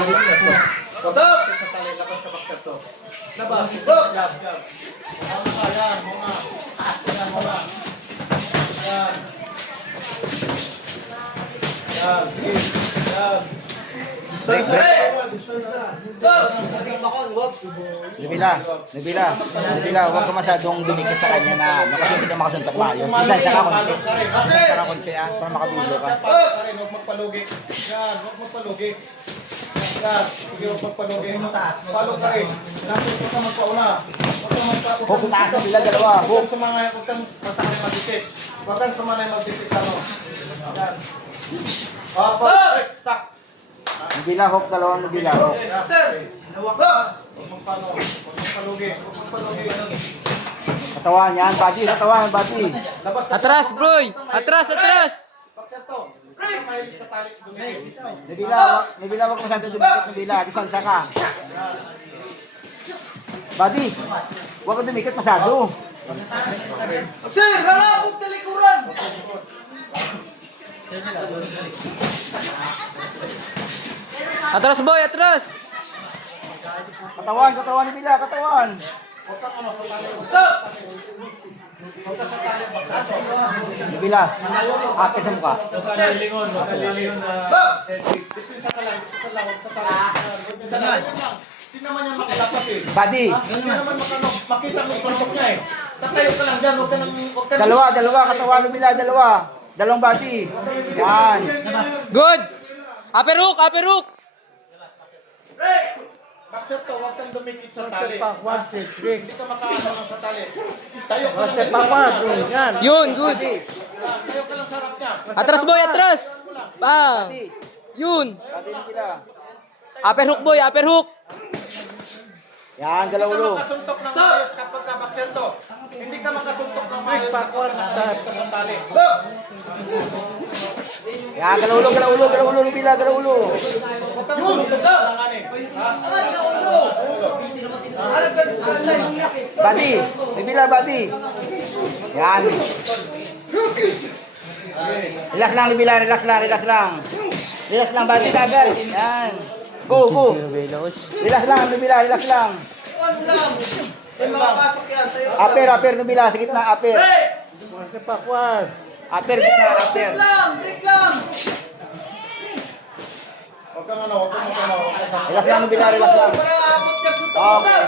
Pasok! Sa tali, labas sa boxer to. Labas. Jab, jab. Yan, muna. Yan, muna. Yan. Yan, sige. Yan. Nabila, huwag ka masyadong dumikit sa kanya na ano, kasi hindi ka makasuntok maayos. Distansya ka konti. Distansya ka konti para makabilo ka. Huwag magpalugi. Yan, huwag magpalugi. Yan, sige, huwag magpalugi. Palo ka rin. Huwag ka magpauna. Huwag sa taas, Nabila, dalawa. Huwag kang masanay magdikit. Huwag kang sumanay magdikit sa ano. Yan. Stop! Nabila, hook, dalawang Nabila, hook. Katawan yan, body, katawan, body. Atras, bro! Atras, atras! Nabila, huwag ka masyadong dumikit, Nabila. Distansya ka. Body, huwag ka dumikit masyado. Sir, halakot na likuran! Atras, boy, atras! Katawan, katawan, Nabila, katawan. Nabila, akit sa mukha. Hindi naman yan makalapas eh. Body, Hindi naman makita mo yung niya eh. Tatayo ka lang dyan, huwag ka nang... dalawa, katawan, Nabila, dalawa. Dalawang body. Yan. Good! Upper hook, upper hook! Boxer to, huwag kang dumikit sa tali. Hindi ka makaano sa tali. Tayo ka lang sa sarap niya. Yun, good! Tayo ka lang sa sarap niya. Atras, boy, atras! Bang! Yun! Body, Nabila. Upper hook, boy, upper hook! Yan, Hindi ka galawulo. makasuntok ng maayos kapag ka boxer to. Hindi ka makasuntok ng maayos kapag dumikit ka sa tali. Yan, galawulo, Nabila, galawulo. Huwag kang sumulog sa langanin. Body, Nabila, body. Yan. Relax lang, Nabila, relax lang. Relax lang, body, tagal. Yan. Go. Relax lang, Nabila, relax lang. Aper, Nabila, sa gitna, aper. Aper, gitna, aper. Break lang! Huwag kang ano. Relax lang, Nabila, relax lang. Para abot ka sa Okay.